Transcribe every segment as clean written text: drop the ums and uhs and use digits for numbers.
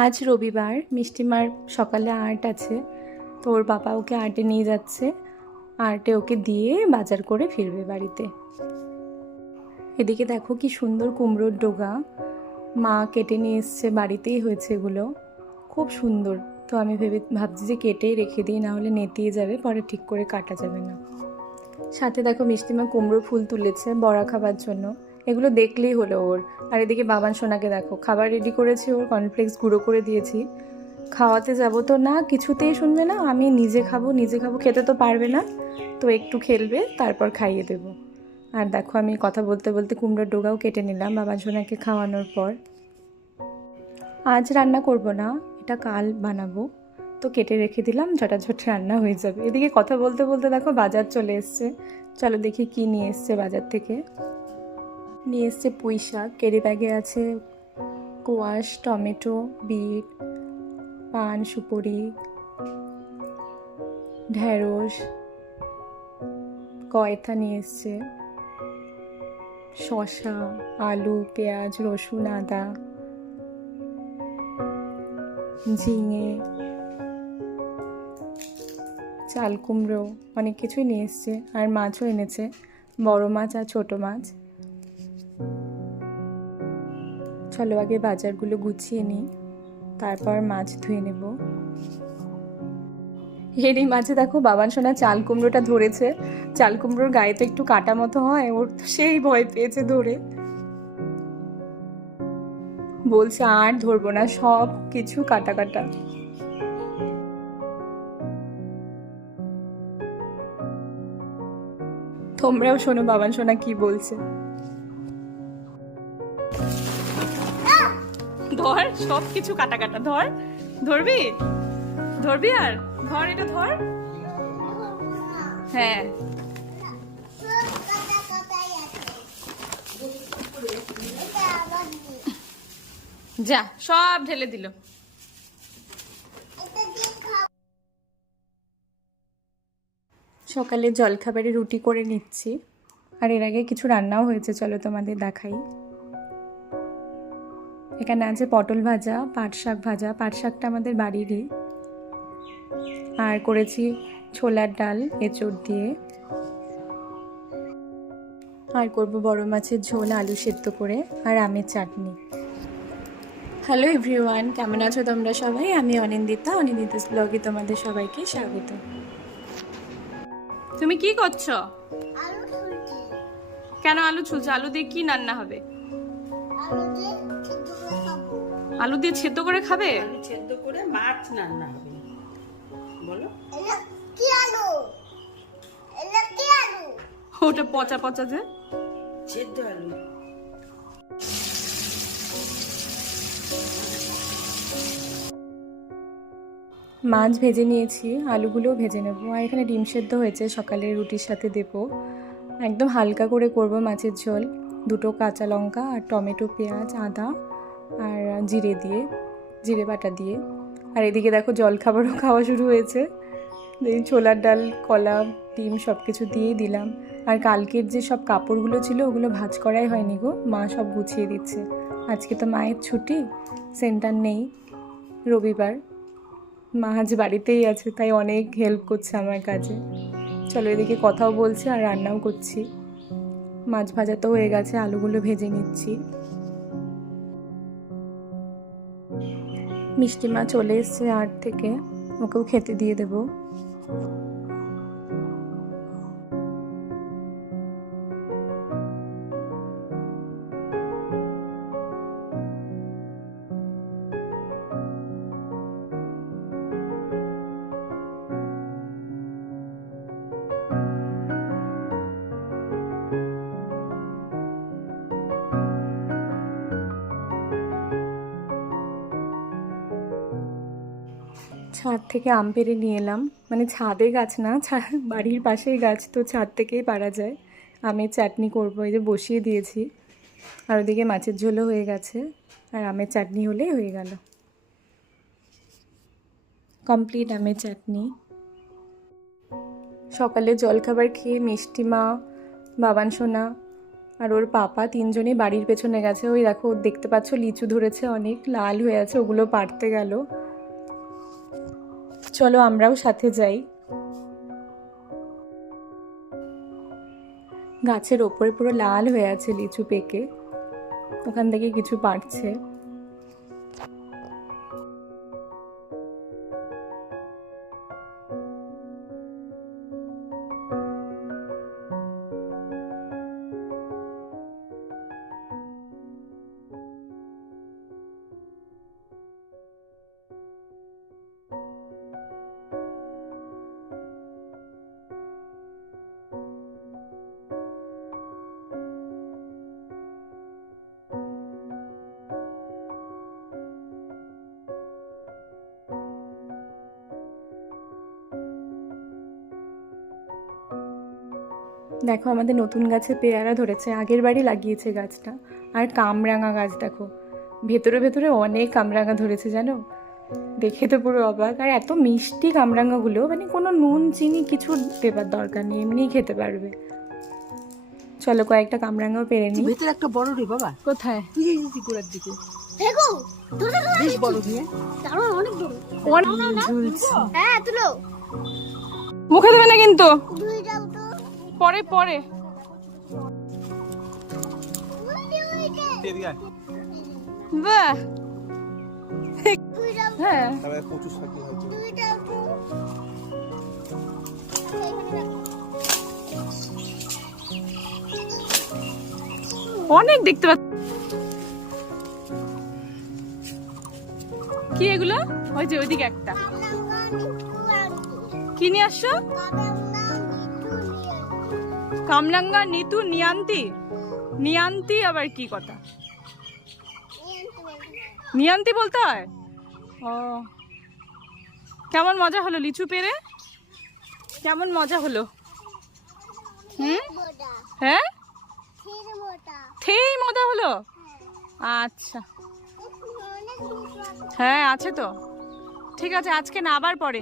আজ রবিবার, মিষ্টিমার সকালে আর্ট আছে, তো ওর বাবা ওকে আর্টে নিয়ে যাচ্ছে। আর্টে ওকে দিয়ে বাজার করে ফিরবে বাড়িতে। এদিকে দেখো কি সুন্দর কুমড়োর ডোগা মা কেটে নিয়ে এসছে, বাড়িতেই হয়েছে এগুলো, খুব সুন্দর। তো আমি ভাবছি যে কেটেই রেখে দিই, না হলে নেতিয়ে যাবে, পরে ঠিক করে কাটা যাবে না। সাথে দেখো মিষ্টিমা কুমড়ো ফুল তুলেছে বড়া খাবার জন্য, এগুলো দেখলেই হলো ওর। আর এদিকে বাবান সোনাকে দেখো, খাবার রেডি করেছি, ওর কর্নফ্লেক্স গুঁড়ো করে দিয়েছি। খাওয়াতে যাব তো না, কিছুতেই শুনবে না, আমি নিজে খাবো নিজে খাবো, খেতে তো পারবে না, তো একটু খেলবে তারপর খাইয়ে দেবো। আর দেখো আমি কথা বলতে বলতে কুমড়োর ডোগাও কেটে নিলাম বাবান সোনাকে খাওয়ানোর পর। আজ রান্না করব না, এটা কাল বানাবো, তো কেটে রেখে দিলাম, ঝটাঝট রান্না হয়ে যাবে। এদিকে কথা বলতে বলতে দেখো বাজার চলে এসছে। চলো দেখি কি নিয়ে এসছে বাজার থেকে। নিয়ে এসছে পুঁই শাক, কেরি ব্যাগে আছে কোয়াশ, টমেটো, বিট, পান সুপুরি, ঢেঁড়স, কয়থা নিয়ে এসছে, শসা, আলু, পেঁয়াজ, রসুন, আদা, ঝিঙে, চাল কুমড়ো, অনেক কিছুই নিয়ে এসছে। আর মাছও এনেছে, বড় মাছ আর ছোট মাছ। চলো আগে বাজারগুলো গুছিয়ে নিই, তারপর মাছ ধুয়ে নেব। এই মাঝে দেখো বাবান সোনা চাল কুমড়োটা ধরেছে। চাল কুমড়োর গায়ে তো একটু কাটা মতো হয়, ওর তো সেই ভয় পেয়েছে ধরে, বলছে আর ধরবো না, সব কিছু কাটা কাটা। তোমরাও শোনো বাবান সোনা কি বলছে। ধর, সব কিছু কাটা কাটা, ধর, ধরবি ধরবি, আর ধর, এটা ধর। হ্যাঁ, যা সব ঢেলে দিল। সকালে জলখাবারে রুটি করে নিচ্ছি, আর এর আগে কিছু রান্নাও হয়েছে, চলো তোমাদের দেখাই। এখানে আছে পটল ভাজা, পাট শাক ভাজা, পাট শাকটা আমাদের বাড়িরই। আর করেছি ছোলার ডাল এঁচোড় দিয়ে। আর করব বড় মাছের ঝোল আলু সেদ্ধ করে, আর আমের চাটনি। হ্যালো এভরিওয়ান, কেমন আছো তোমরা সবাই? আমি অনিন্দিতাস ব্লগে তোমাদের সবাইকে স্বাগত। তুমি কি করছো? কেন আলু ছুলছো? আলু দিয়ে কি রান্না হবে? আলু দিয়ে সেদ্ধ করে খাবে? আলু সেদ্ধ করে মাছ রান্না হবে। বলো, কি আলু? এটা কি আলু? ওটা পচা পচা যে সেদ্ধ আলু। মাছ ভেজে নিয়েছি, আলুগুলোও ভেজে নেবো। আর এখানে ডিম সেদ্ধ হয়েছে, সকালে রুটির সাথে দেবো। একদম হালকা করে করব মাছের ঝোল, দুটো কাঁচা লঙ্কা আর টমেটো, পেঁয়াজ, আদা আর জিরে বাটা দিয়ে। আর এদিকে দেখো জলখাবারও খাওয়া শুরু হয়েছে, এই ছোলার ডাল, কলা, ডিম সব কিছু দিয়েই দিলাম। আর কালকের যে সব কাপড়গুলো ছিল ওগুলো ভাঁজ করাই হয়নি গো, মা সব গুছিয়ে দিচ্ছে। আজকে তো মায়ের ছুটি, সেন্টার নেই, রবিবার, মা আজ বাড়িতেই আছে, তাই অনেক হেল্প করছে আমার কাজে। চলো এদিকে কথাও বলছি আর রান্নাও করছি। মাছ ভাজা তো হয়ে গেছে, আলুগুলো ভেজে নিচ্ছি। মিষ্টি মা চলে এসছে আর্ট থেকে, ওকেও খেতে দিয়ে দেবো। ছাদ থেকে আম পেড়ে নিয়ে এলাম, মানে ছাদে গাছ না, বাড়ির পাশেই গাছ, তো ছাদ থেকেই পারা যায়। আমের চাটনি করবো, এই যে বসিয়ে দিয়েছি। আর ওদিকে মাছের ঝোলও হয়ে গেছে, আর আমের চাটনি হলেই হয়ে গেল, কমপ্লিট আমের চাটনি। সকালে জলখাবার খেয়ে মিষ্টি মা, বাবান সোনা আর ওর পাপা তিনজনই বাড়ির পেছনে গেছে। ওই দেখো দেখতে পাচ্ছ লিচু ধরেছে, অনেক লাল হয়ে আছে, ওগুলো পাড়তে গেল। চলো আমরাও সাথে যাই। গাছের ওপরে পুরো লাল হয়ে আছে লিচু পেকে, ওখান থেকে কিছু পাড়ছে। দেখো আমাদের নতুন গাছে পেয়ারা ধরেছে, আগের বাড়ি লাগিয়েছে গাছটা। আর কামরাঙা গাছ দেখো, ভেতরে ভেতরে অনেক কামরাঙা ধরেছে জানো, দেখে তো পুরো অবাক। আর এত মিষ্টি কামরাঙাগুলো, মানে কোনো নুন চিনি কিছু দেবার দরকার নেই, এমনিই খেতে পারবে। চলো কয়েকটা কামরাঙাও পেরে নি। ভেতরে একটা বড় রে বাবা, কোথায়? তুই এই গোড়ার দিকে দেখো ধরো ধরো বেশ বড় দিয়ে দাঁড়াও, অনেক বড়। ঝুলছে। হ্যাঁ তুলো, মুখে দেবে না কিন্তু, দুই দাও তো। পরে পরে। ওইটা বাহ, দুই দাও, হ্যাঁ দুই দাও তো। আচ্ছা, এখানে রাখো। অনেক দেখতে পাচ্ছি। কি এগুলো? ওই যে ওইদিকে একটা। কামরাঙা নিচু আনতি, কি নিয়ে আসছো? কামরাঙা নিচু নিয়ে কামরাঙ্গা নিতু নিয়ান্তি। নিয়ান্তি আবার কি কথা? নিয়ান্তি বলতে হয়? ও, কেমন মজা হলো লিচু পেরে? কেমন মজা হলো? হুম, মোটা, হ্যাঁ, ফির মোটা। থেই মজা হলো। আচ্ছা, অনেক নিচু আছে। হ্যাঁ আছে তো। ঠিক আছে, আজকে না, আবার পরে।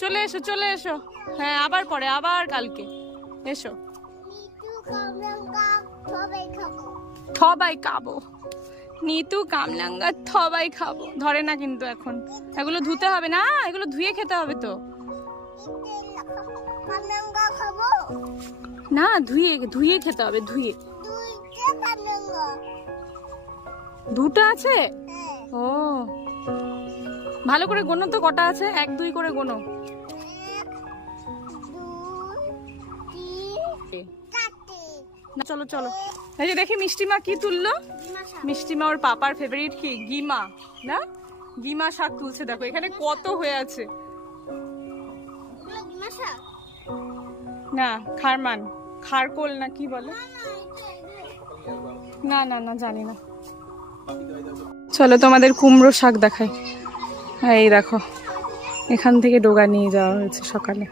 চলে এসো চলে এসো। হ্যাঁ আবার পরে, আবার কালকে এসো। নিচু কামরাঙা সবাই খাবো। থবাই খাবো। নিতু কামরাঙ্গা থবাই খাবো। ধরে না কিন্তু এখন, এগুলো ধুতে হবে না, এগুলো ধুয়ে খেতে হবে তো। কামরাঙা খাবো। না, ধুয়ে ধুয়ে খেতে হবে, ধুয়ে। দুইটা কামরাঙা। দুটো আছে? হ্যাঁ, ও, ভালো করে গোনো তো কটা আছে, 1 2 করে গোনো। 1 2 3 4। না চলো চলো। এই যে দেখি মিষ্টিমা কি তুললো। মিষ্টিমা ওর পাপার ফেভারিট কি, গিমা না, গিমা শাক তুলছে। দেখো এখানে কত হয়ে আছে। না, খারমান, খারকোল না কি বলে, না না না জানি না। চলো তোমাদের কুমড়ো শাক দেখাই। এই দেখো, এখান থেকে ডোগা নিয়ে যাওয়া হয়েছে সকালে।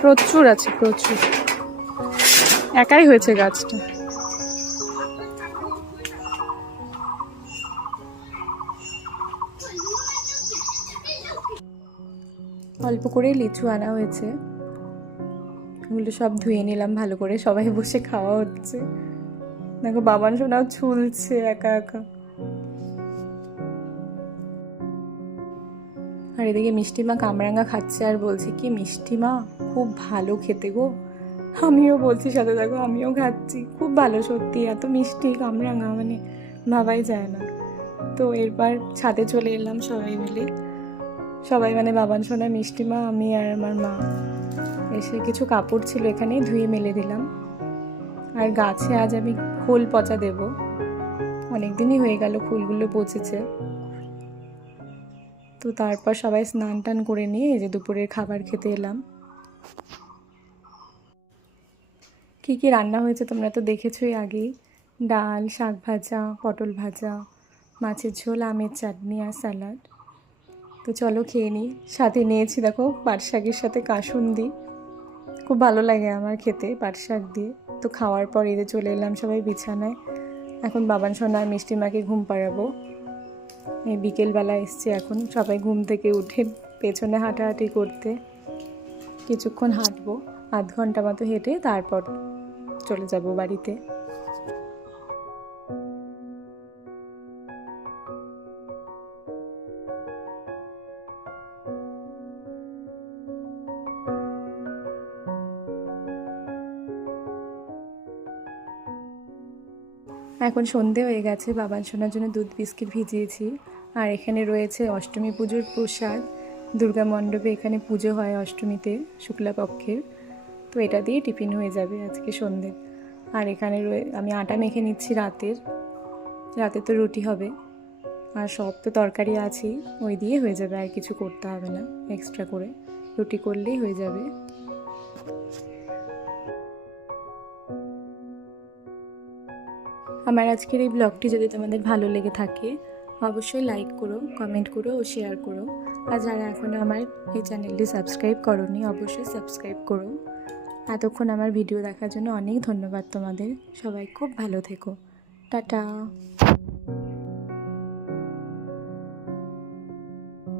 প্রচুর আছে, প্রচুর। একাই হয়েছে গাছটা। অল্প করে লিচু আনা হয়েছে, ওগুলো সব ধুয়ে নিলাম ভালো করে, সবাই বসে খাওয়া হচ্ছে। দেখো বাবান সোনাও ছুলছে একা একা। আর এদিকে মিষ্টিমা কামরাঙা খাচ্ছে আর বলছে কি, মিষ্টিমা খুব ভালো খেতে গো। আমিও বলছি সাথে, দেখো আমিও খাচ্ছি, খুব ভালো সত্যি, এত মিষ্টি কামরাঙা মানে ভাবাই যায় না। তো এরপর ছাদে চলে এলাম সবাই মিলে, সবাই মানে বাবান সোনা, মিষ্টিমা, আমি আর আমার মা। এসে কিছু কাপড় ছিল এখানে, ধুয়ে মেলে দিলাম। আর গাছে আজ আমি খোল পচা দেব, অনেকদিনই হয়ে গেল ফুলগুলো পচেছে। তো তারপর সবাই স্নান টান করে নিয়ে এই যে দুপুরের খাবার খেতে এলাম। কি কি রান্না হয়েছে তোমরা তো দেখেছোই আগেই, ডাল, শাক ভাজা, পটল ভাজা, মাছের ঝোল, আমের চাটনি আর স্যালাড। তো চলো খেয়ে নিই। সাথে নিয়েছি দেখো পাট শাকের সাথে কাসুন্দি, খুব ভালো লাগে আমার খেতে পাট শাক দিয়ে। তো খাওয়ার পর এদের চলে এলাম সবাই বিছানায়। এখন বাবান সোনা আর মিষ্টিমাকে ঘুম পাড়াবো। এই বিকেলবেলা এসছে এখন, সবাই ঘুম থেকে উঠে পেছনে হাঁটাহাঁটি করতে। কিছুক্ষণ হাঁটবো, আধ ঘন্টা মতো হেঁটে তারপর চলে যাব বাড়িতে। এখন সন্ধে হয়ে গেছে, বাবার শোনার জন্য দুধ বিস্কিট ভিজিয়েছি। আর এখানে রয়েছে অষ্টমী পুজোর প্রসাদ। দুর্গা মণ্ডপে এখানে পুজো হয় অষ্টমীতে, শুক্লাপক্ষের। তো এটা দিয়ে টিফিন হয়ে যাবে আজকে সন্ধে। আর এখানে আমি আটা মেখে নিচ্ছি রাতে তো রুটি হবে। আর সব তো তরকারি আছেই, ওই দিয়ে হয়ে যাবে, আর কিছু করতে হবে না এক্সট্রা করে, রুটি করলেই হয়ে যাবে। আমার আজকের এই ব্লগটি যদি তোমাদের ভালো লেগে থাকে অবশ্যই লাইক করো, কমেন্ট করো ও শেয়ার করো। আর যারা এখনও আমার এই চ্যানেলটি সাবস্ক্রাইব করোনি অবশ্যই সাবস্ক্রাইব করো। এতক্ষণ আমার ভিডিও দেখার জন্য অনেক ধন্যবাদ তোমাদের। সবাই খুব ভালো থেকো। টাটা।